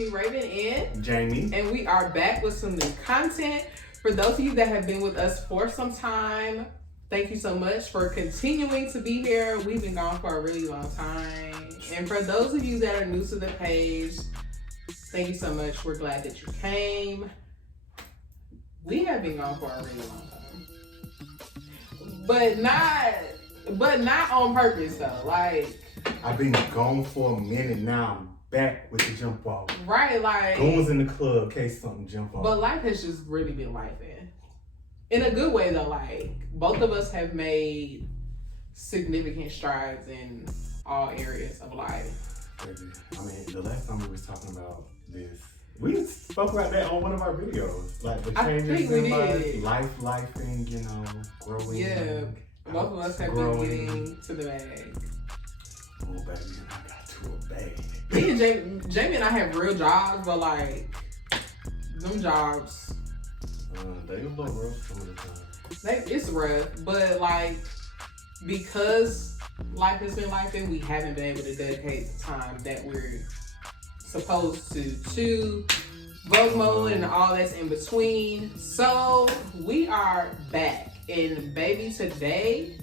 me, Raven, and Jamie. And we are back with some new content. For those of you that have been with us for some time, thank you so much for continuing to be here. We've been gone for a really long time. And for those of you that are new to the page, thank you so much. We're glad that you came. We have been gone for a really long time. But not on purpose though. Like, I've been gone for a minute now. I'm back with the jump off. Right, like Goons in the club in case something jump off. But life has just really been life in a good way though. Like, both of us have made significant strides in all areas of life. I mean, the last time we was talking about this, we spoke about that on one of our videos. Like the changes in life and, you know, growing. Yeah. Both of us have been getting to the bag. Oh, baby, I got to a bag. Me and Jamie and I have real jobs, but like, them jobs. They a little rough some of the time. It's rough, but like, because life has been life and we haven't been able to dedicate the time that we're supposed to Vogue mode and all that's in between. So we are back. And baby, today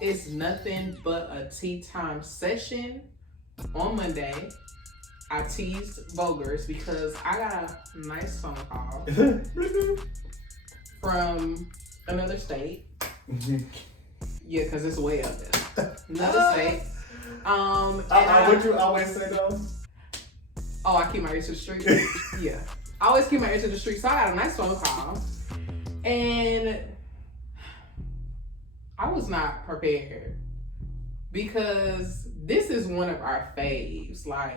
is nothing but a tea time session. On Monday, I teased Bogers because I got a nice phone call from another state. Yeah, because it's way up there. Another state. What you always say though? Oh, I keep my ear to the street. Yeah. I always keep my ear to the street. So I got a nice phone call. And I was not prepared because this is one of our faves. Like,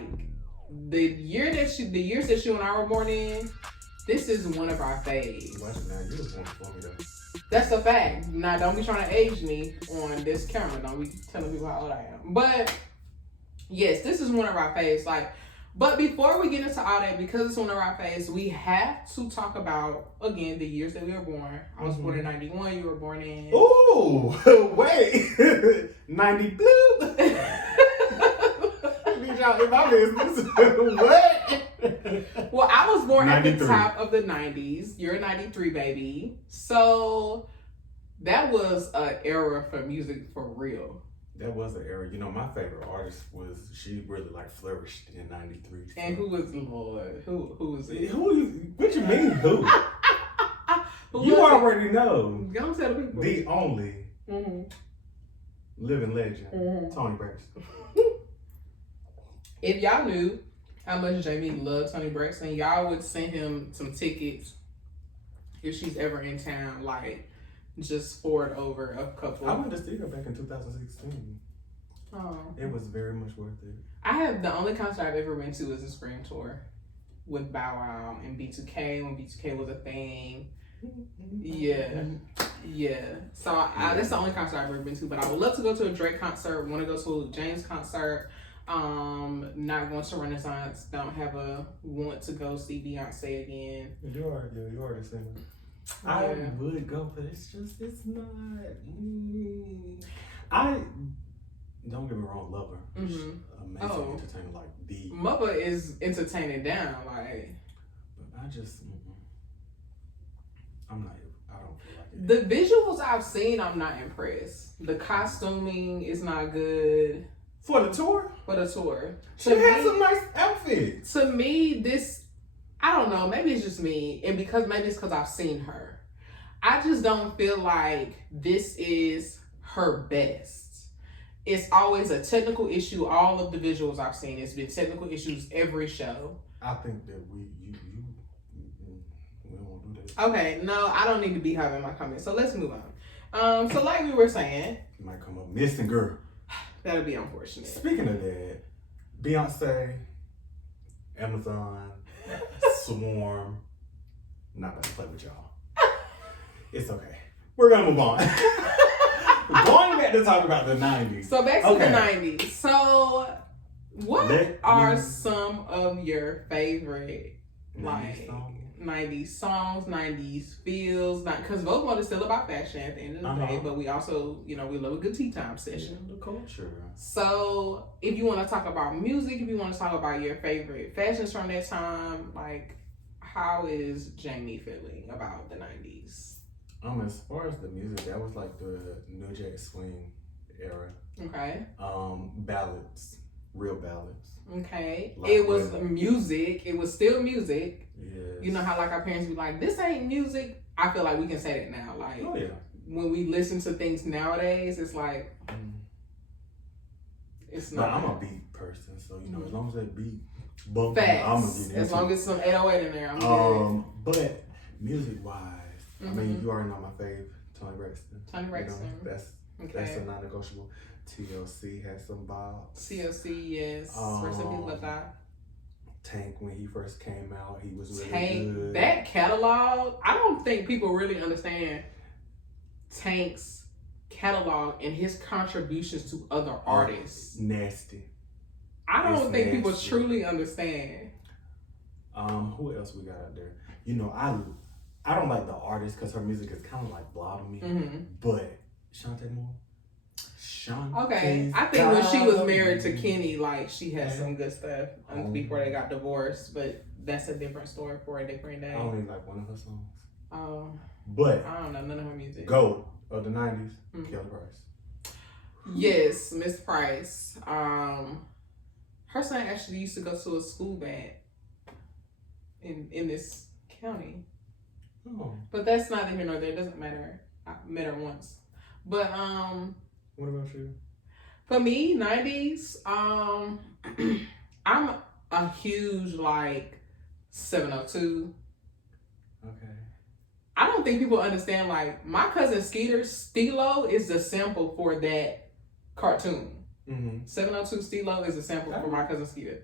the years that you and I were born in, this is one of our faves. Now, you was born before me though. That's a fact. Now, don't be trying to age me on this camera. Don't be telling people how old I am. But yes, this is one of our faves. Like, but before we get into all that, because it's one of our faves, we have to talk about, again, the years that we were born. I was born in 91. You were born in... Ooh, wait. 90 blue. Need y'all in my business. What? Well, I was born 93. at the top of the 90s. You're a 93 baby. So that was an era for music for real. That was an era. You know, my favorite artist she really like flourished in 93. So. And who was Lord? Who was it? What you mean, who? You already know. Don't tell the people. The only living legend, Tony Braxton. If y'all knew how much Jamie loved Tony Braxton, y'all would send him some tickets if she's ever in town, like, just forward over a couple. I went to see her back in 2016. Oh. It was very much worth it. The only concert I've ever been to was the Spring Tour with Bow Wow and B2K when B2K was a thing. Yeah. So that's the only concert I've ever been to, but I would love to go to a Drake concert, want to go to a James concert. Not going to Renaissance, don't have a want to go see Beyonce again. You already said it. I would go, but it's not. I don't get me wrong, love her. Amazing entertainer, like the. Mother is entertaining down, like. But I just, I don't feel like it. The visuals I've seen, I'm not impressed. The costuming is not good. For the tour? She had some nice outfits. To me, I don't know, maybe it's just me, and maybe it's because I've seen her. I just don't feel like this is her best. It's always a technical issue. All of the visuals I've seen, it's been technical issues every show. I think that we won't do that. Okay, no, I don't need to be having my comments, so let's move on. So like we were saying, you might come up missing, girl. That'll be unfortunate. Speaking of that, Beyonce, Amazon, Swarm, not about to play with y'all. It's okay. We're gonna move on. Going back to talk about the 90s. So back to the 90s. So what are some of your favorite, 90s songs? 90s songs, 90s feels, not because Vogue Mode is still about fashion at the end of the day, but we also, we love a good tea time session. The culture. So if you want to talk about music, if you want to talk about your favorite fashions from that time, like, how is Jamie feeling about the 90s? As far as the music, that was like the New Jack Swing era. Okay. Ballads, real ballads. Okay. Like it was music. It was still music. Yes. You know how like our parents be like, this ain't music. I feel like we can say that now. Like, oh yeah. When we listen to things nowadays, it's like, it's not. But I'm a beat person, so as long as that beat bump, facts. I'm gonna get as long as some 808 in there, I'm good. But music wise, I mean, you already know my fave, Tony Braxton. Tony Braxton. That's a non-negotiable. TLC has some vibes. TLC, yes. Rest in peace, Left Eye. Tank, when he first came out, he was really Tank, good. that catalog, I don't think people really understand Tank's catalog and his contributions to other artists. Nasty. I don't think people truly understand. Who else we got out there? I don't like the artist because her music is kind of like blah to me. But Shantae Moore. Okay, I think when she was married to Kenny, like, she had some good stuff before they got divorced, but that's a different story for a different day. I only like one of her songs. But I don't know none of her music. GOAT of the 90s, Kelly Price. Yes, Miss Price. Her son actually used to go to a school band in this county. Oh. But that's not even nor there. It doesn't matter. I met her once. But what about you? For me, 90s, I'm a huge like 702. Okay. I don't think people understand, like, my cousin Skeeter, Stilo is the sample for that cartoon. 702 Stilo is a sample for my cousin Skeeter.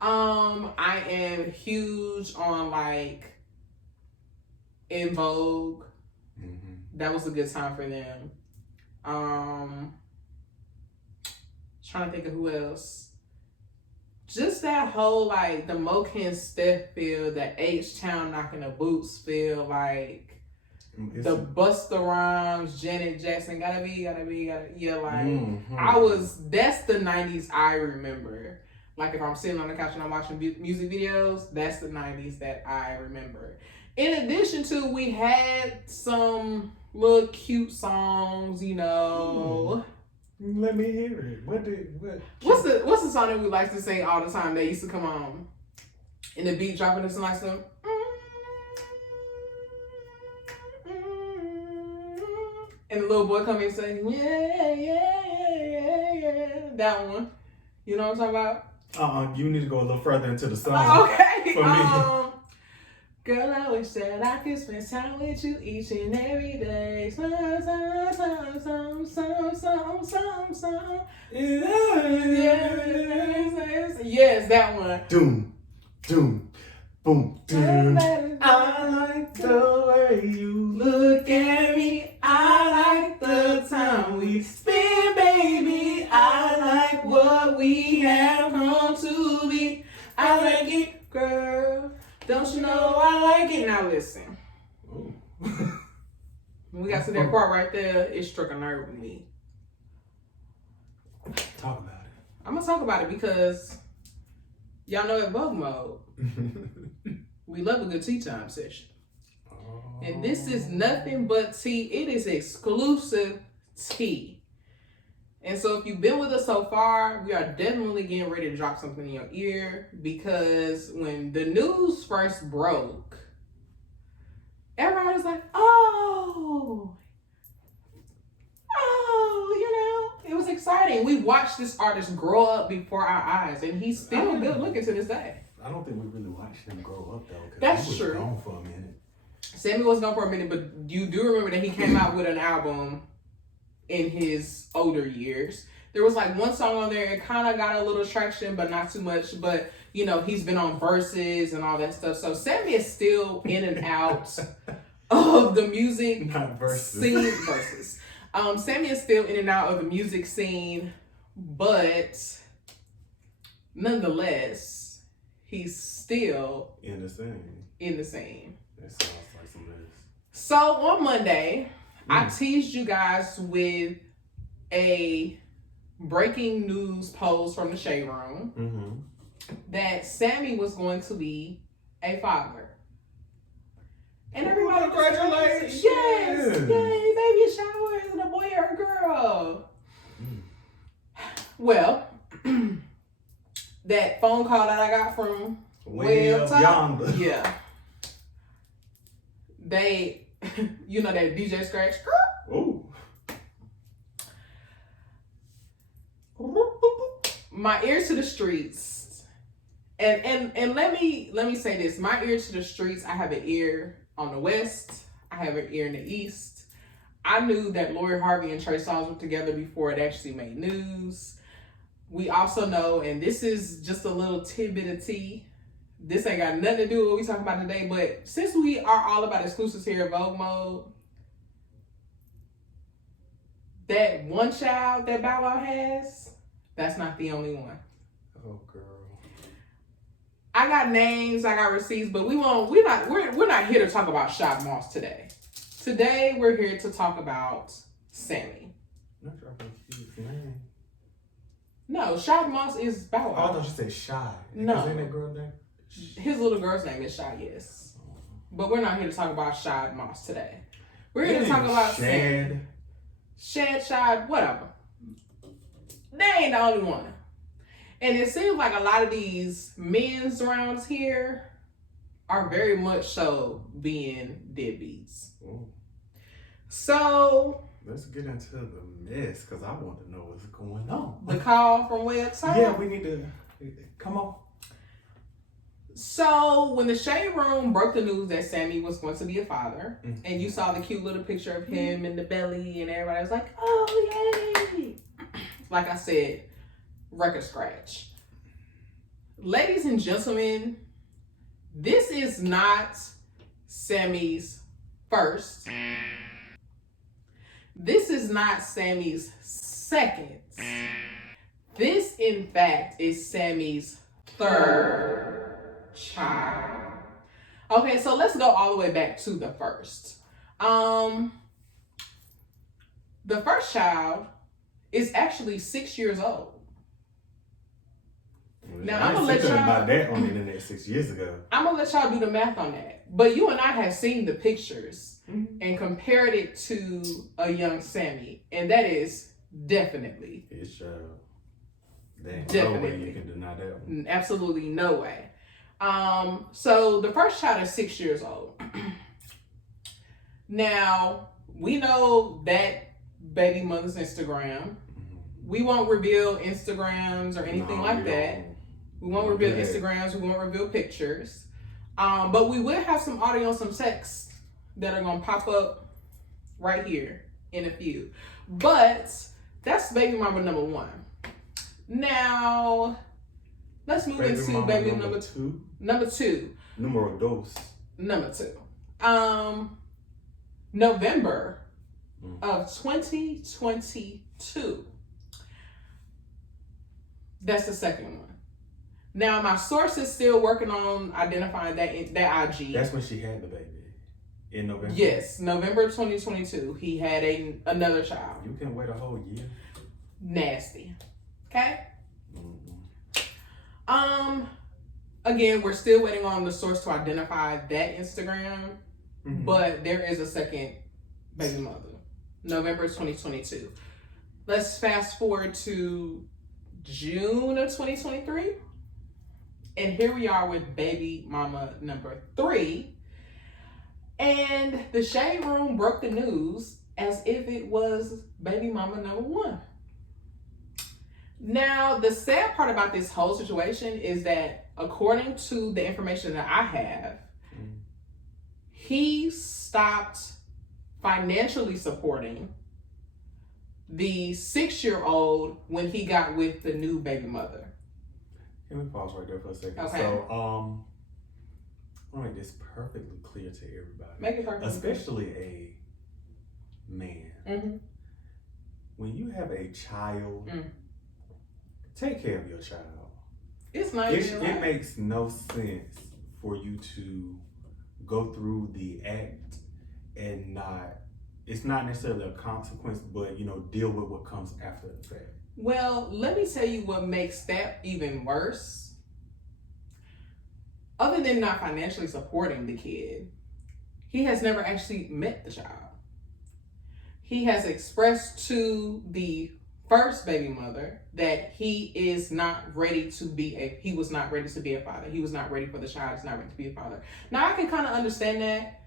I am huge on like In Vogue. That was a good time for them. Trying to think of who else. Just that whole like the Moken Steph feel, the H-Town knocking the boots feel, like the Busta Rhymes, Janet Jackson, gotta be, yeah, like that's the 90s I remember. Like if I'm sitting on the couch and I'm watching music videos, that's the 90s that I remember. In addition to, we had some little cute songs, Let me hear it. What's the song that we like to sing all the time that used to come on? And the beat dropping into like some. And the little boy come in and say, yeah. That one. You know what I'm talking about? You need to go a little further into the song. Okay. For me. Girl, I wish that I could spend time with you each and every day. Yes, that one. Doom, boom, doom. I like the way you look at me. I like the time we spend, baby. I like what we have come to be. I like it, girl. Don't you know I like it? Now listen. When we got to that part right there, it struck a nerve with me. Talk about it. I'm going to talk about it because y'all know at Vogue Mode, we love a good tea time session. And this is nothing but tea. It is exclusive tea. And so if you've been with us so far, we are definitely getting ready to drop something in your ear, because when the news first broke, everybody was like, it was exciting. We watched this artist grow up before our eyes, and he's still good looking to this day. I don't think we really watched him grow up, though. That's he was true. Gone for a minute. Sammie was gone for a minute, but you do remember that he came out with an album in his older years. There was like one song on there, it kind of got a little traction, but not too much. But, he's been on Verses and all that stuff. So Sammie is still in and out of the music scene. Verses. Sammie is still in and out of the music scene, but nonetheless, he's still in the scene. That sounds like some mess. So on Monday, I teased you guys with a breaking news post from the Shade Room that Sammie was going to be a father. And everybody, congratulations! Yes, yay, baby shower, is it a boy or a girl? Well, that phone call that I got from way up top, yeah, they, you know that DJ Scratch. Oh. My ear to the streets, and let me say this: my ear to the streets. I have an ear on the west. I have an ear in the east. I knew that Lori Harvey and Trey Songz were together before it actually made news. We also know, and this is just a little tidbit of tea. This ain't got nothing to do with what we talking about today, but since we are all about exclusives here at Vogue Mode, that one child that Bow Wow has, that's not the only one. Oh, girl. I got names, I got receipts, but we're not here to talk about Shad Moss today. Today we're here to talk about Sammie. Not dropping his name. No, Shad Moss is Bow Wow. Oh, I thought you said Shy. No. Is that girl name? His little girl's name is Shy, yes. But we're not here to talk about Shad Moss today. We're here to talk about Sammie. Shad, whatever. They ain't the only one. And it seems like a lot of these men's rounds here are very much so being deadbeats. Ooh. So let's get into the mess because I want to know what's going on. The call from way outside? Yeah, we need to come on. So when the Shade Room broke the news that Sammie was going to be a father, and you saw the cute little picture of him in the belly, and everybody was like, "Oh yay!" Like I said, record scratch. Ladies and gentlemen, this is not Sammie's first. This is not Sammie's second. This, in fact, is Sammie's third child. Okay, so let's go all the way back to the first. The first child is actually 6 years old. Now I'm gonna let y'all about that on the internet 6 years ago. I'm gonna let y'all do the math on that. But you and I have seen the pictures and compared it to a young Sammie, and that is definitely his child. There's definitely no way you can deny that one. Absolutely no way. So the first child is 6 years old. Now we know that baby mother's Instagram. We won't reveal Instagrams or anything like that. We won't reveal Instagrams. We won't reveal pictures. But we will have some audio and some text that are going to pop up right here in a few. But that's baby mama number one. Now, let's move into baby number two. Number two. Numero dos. Number two. November of 2022. That's the second one. Now, my source is still working on identifying that IG. That's when she had the baby. In November? Yes, November 2022. He had another child. You can wait a whole year. Nasty. Okay? Again, we're still waiting on the source to identify that Instagram. But there is a second baby mother. November 2022. Let's fast forward to June of 2023. And here we are with baby mama number 3. And the Shade Room broke the news as if it was baby mama number 1. Now, the sad part about this whole situation is that according to the information that I have, he stopped financially supporting the 6-year-old when he got with the new baby mother. Let me pause right there for a second. Okay. So, I'll make this perfectly clear to everybody. Make it perfectly especially a man. When you have a child, take care of your child. It's not even right. It makes no sense for you to go through the act and not. It's not necessarily a consequence, but deal with what comes after the fact. Well, let me tell you what makes that even worse. Other than not financially supporting the kid, he has never actually met the child. He has expressed to the first baby mother that he was not ready to be a father. He was not ready for the child. He's not ready to be a father. Now I can kind of understand that,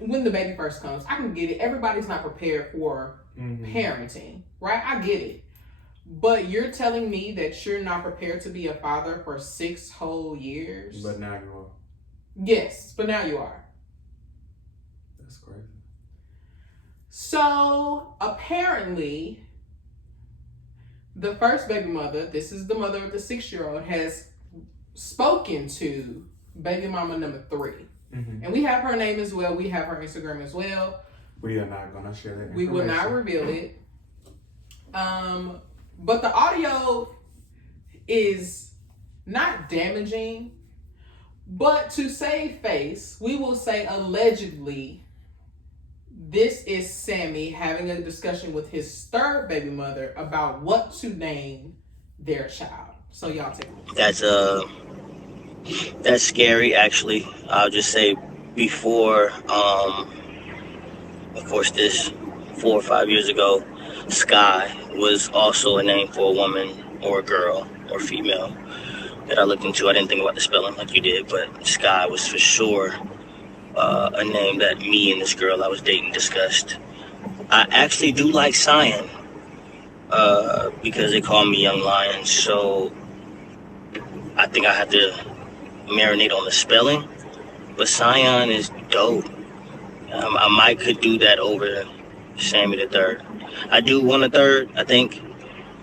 when the baby first comes, I can get it. Everybody's not prepared for parenting, right? I get it. But you're telling me that you're not prepared to be a father for 6 whole years? But now you are. Yes, but now you are. That's crazy. So apparently, the first baby mother, this is the mother of the 6-year-old, has spoken to baby mama number 3. Mm-hmm. And we have her name as well. We have her Instagram as well. We are not going to share that information. We will not reveal it. But the audio is not damaging. But to save face, we will say allegedly, this is Sammie having a discussion with his third baby mother about what to name their child. So y'all take it. That's scary, actually. I'll just say before, of course, this 4 or 5 years ago, Sky was also a name for a woman or a girl or female that I looked into. I didn't think about the spelling like you did, but Sky was for sure a name that me and this girl I was dating discussed. I actually do like Cyan because they call me Young Lion, so I think I have to marinate on the spelling, but Cyan is dope. I might could do that over Sammie the third. I do want a third. I think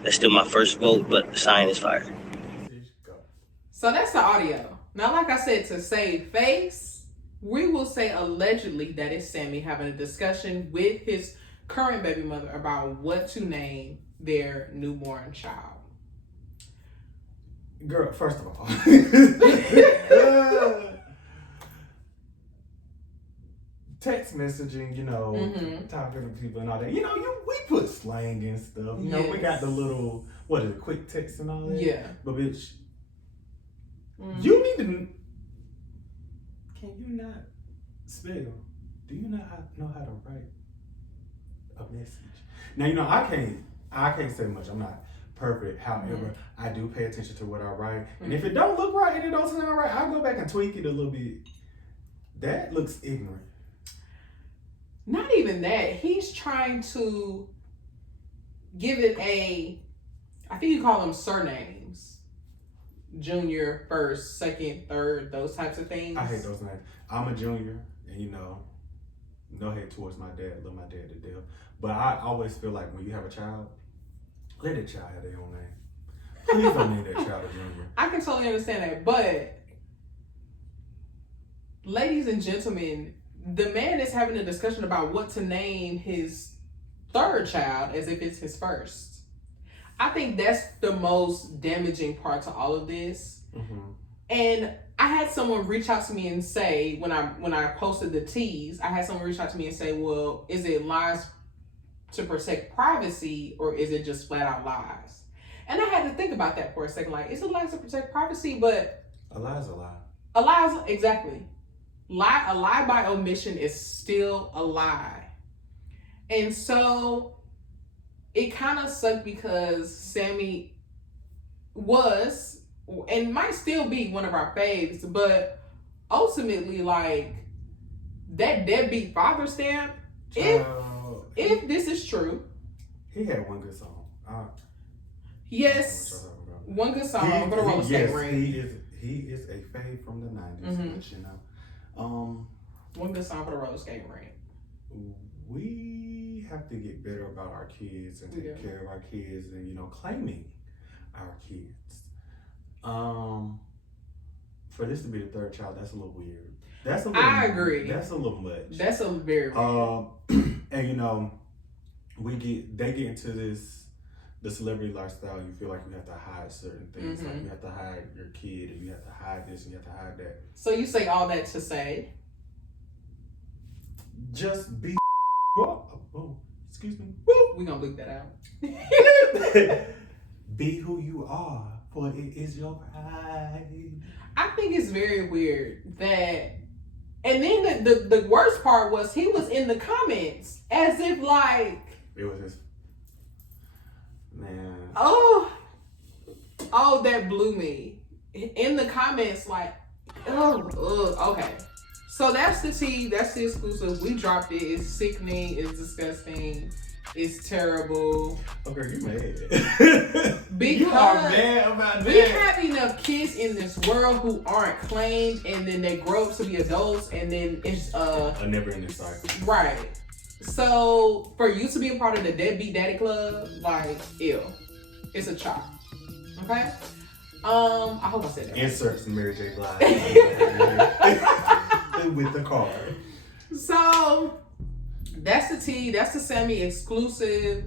that's still my first vote, but Cyan is fire. So that's the audio. Now, like I said, to save face, we will say allegedly that it's Sammie having a discussion with his current baby mother about what to name their newborn child. Girl, first of all, text messaging, talking to people and all that. We put slang and stuff. Yes. We got the little, quick text and all that. Yeah. But bitch, you need to. Can you not spell? Do you not know how to write a message? Now I can't say much. I'm not perfect. However, I do pay attention to what I write. And if it don't look right and it don't sound right, I'll go back and tweak it a little bit. That looks ignorant. Not even that. He's trying to give it I think you call them surnames. Junior, first, second, third, those types of things. I hate those names. I'm a junior, and no hate towards my dad. Love my dad to death. But I always feel like when you have a child, let that child have their own name. Please don't name that child a junior. I can totally understand that, but ladies and gentlemen, the man is having a discussion about what to name his third child as if it's his first. I think that's the most damaging part to all of this. Mm-hmm. And I had someone reach out to me and say, when I posted the tease, I had someone reach out to me and say, well, is it lies to protect privacy or is it just flat out lies? And I had to think about that for a second. Like, it's a lie to protect privacy, but a lie is a lie. A lie is, exactly. A lie by omission is still a lie. And so it kind of sucked because Sammie was and might still be one of our faves, but ultimately, like, that deadbeat father stamp, if this is true. He had one good song. Yes, one good song for the roller skate ring. He is a fave from the 90s, one good song for the roller skate ring. We have to get better about our kids and take care of our kids and, claiming our kids. For this to be the third child, that's a little weird. I agree. That's a little much. That's a very weird. And they get into the celebrity lifestyle, you feel like you have to hide certain things. Like you have to hide your kid, and you have to hide this, and you have to hide that. So you say all that to say, just be. Oh, excuse me. We gonna bleep that out. Be who you are, for it is your pride. I think it's very weird that, and then the worst part was he was in the comments as if like it was his man. Oh, that blew me. In the comments, like, okay. So that's the tea. That's the exclusive. We dropped it. It's sickening. It's disgusting. It's terrible. Okay, you mad. Because you are mad about that. We have enough kids in this world who aren't claimed, and then they grow up to be adults, and then it's a never-ending cycle. Right. So for you to be a part of the deadbeat daddy club, like, ew. It's a chop. Okay? I hope I said that. Insert some Mary J. Blige with the card. So that's the tea. That's the Sammie exclusive.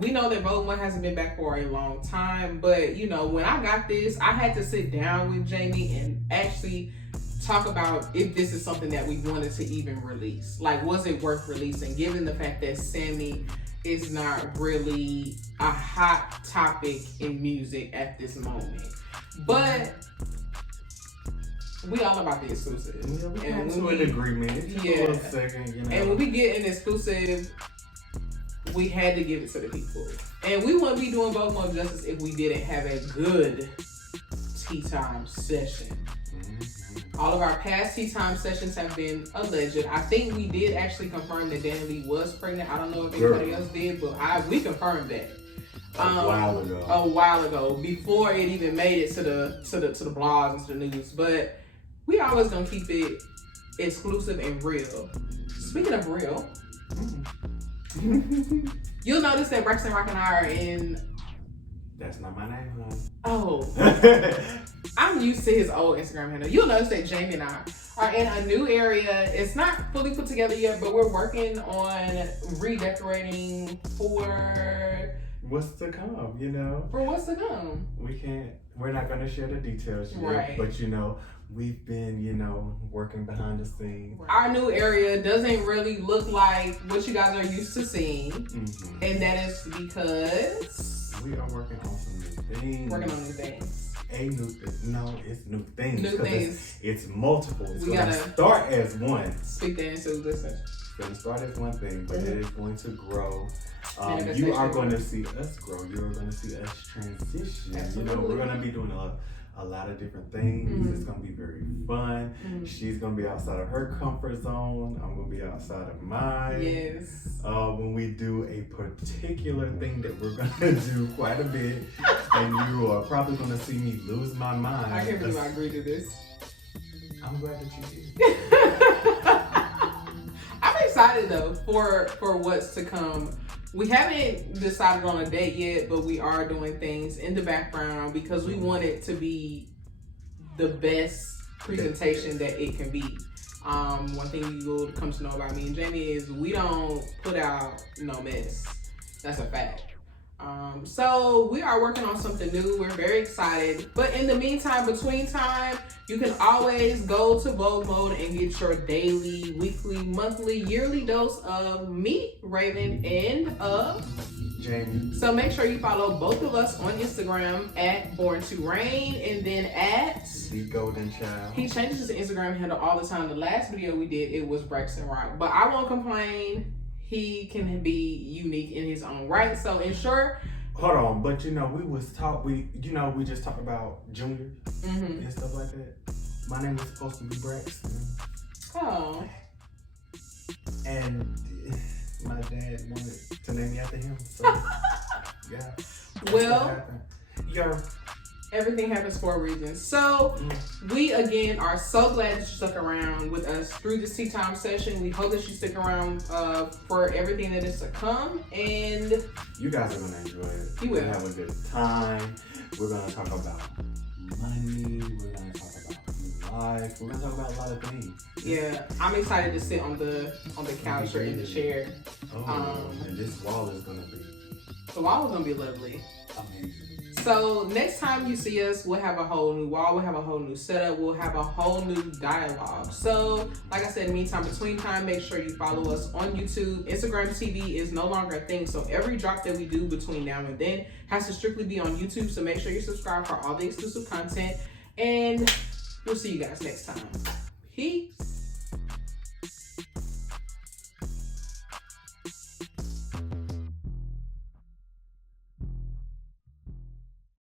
We know that Vogue One hasn't been back for a long time, but you know, when I got this, I had to sit down with Jamie and actually talk about if this is something that we wanted to even release. Like, was it worth releasing, given the fact that Sammie is not really a hot topic in music at this moment. But we all about the exclusive. Yeah, we came to an agreement. Yeah. A second, you know. And when we get an exclusive, we had to give it to the people. And we wouldn't be doing Vogue More justice if we didn't have a good tea time session. All of our past tea time sessions have been alleged. I think we did actually confirm that Danny Lee was pregnant. I don't know if anybody else did, but we confirmed that a while ago, before it even made it to the blogs and to the news. But we always gonna keep it exclusive and real. Speaking of real, you'll notice that Braxton Rock and I are in. That's not my name, huh? Oh. I'm used to his old Instagram handle. You'll notice that Jamie and I are in a new area. It's not fully put together yet, but we're working on redecorating for what's to come, you know? For what's to come. We're not going to share the details yet, right. But you know, we've been, you know, working behind the scenes. Our new area doesn't really look like what you guys are used to seeing. And that is because we are working on some new things. Working on new things. It's new things. New things. It's multiple. It's going to start as one. Speak that into existence. It's going to start as one thing, but it is going to grow. You are going to see us grow. You're going to see us transition. Absolutely. You know, we're going to be doing a lot of different things. It's going to be very fun. She's going to be outside of her comfort zone. I'm going to be outside of mine. Yes. When we do a particular thing that we're going to do quite a bit, and you are probably going to see me lose my mind. I can't believe I agreed to this. I'm glad that you did. I'm excited though for what's to come. We haven't decided on a date yet, but we are doing things in the background because we want it to be the best presentation that it can be. One thing you will come to know about me and Jamie is we don't put out no mess. That's a fact. So we are working on something new. We're very excited. But in the meantime, between time, you can always go to Vogue Mode and get your daily, weekly, monthly, yearly dose of me, Raven, and of Jamie. So make sure you follow both of us on Instagram at Born to Reign and then at The Golden Child. He changes his Instagram handle all the time. The last video we did, it was Braxton Rock. But I won't complain. He can be unique in his own right. So ensure. Hold on, but you know, we just talked about Junior and stuff like that. My name was supposed to be Braxton. Oh. And my dad wanted to name me after him. So yeah. Well, everything happens for a reason. So we again are so glad that you stuck around with us through this tea time session. We hope that you stick around for everything that is to come, and you guys are gonna enjoy it. You will have a good time. We're gonna talk about money. We're gonna talk about life. We're gonna talk about a lot of things. Yeah, I'm excited to sit on the couch or in the chair. And this wall is gonna be The wall is gonna be lovely. Amazing. So next time you see us, we'll have a whole new wall, we'll have a whole new setup, we'll have a whole new dialogue. So like I said, in the meantime, between time, make sure you follow us on YouTube. Instagram TV is no longer a thing, so every drop that we do between now and then has to strictly be on YouTube. So make sure you subscribe for all the exclusive content, and we'll see you guys next time. Peace.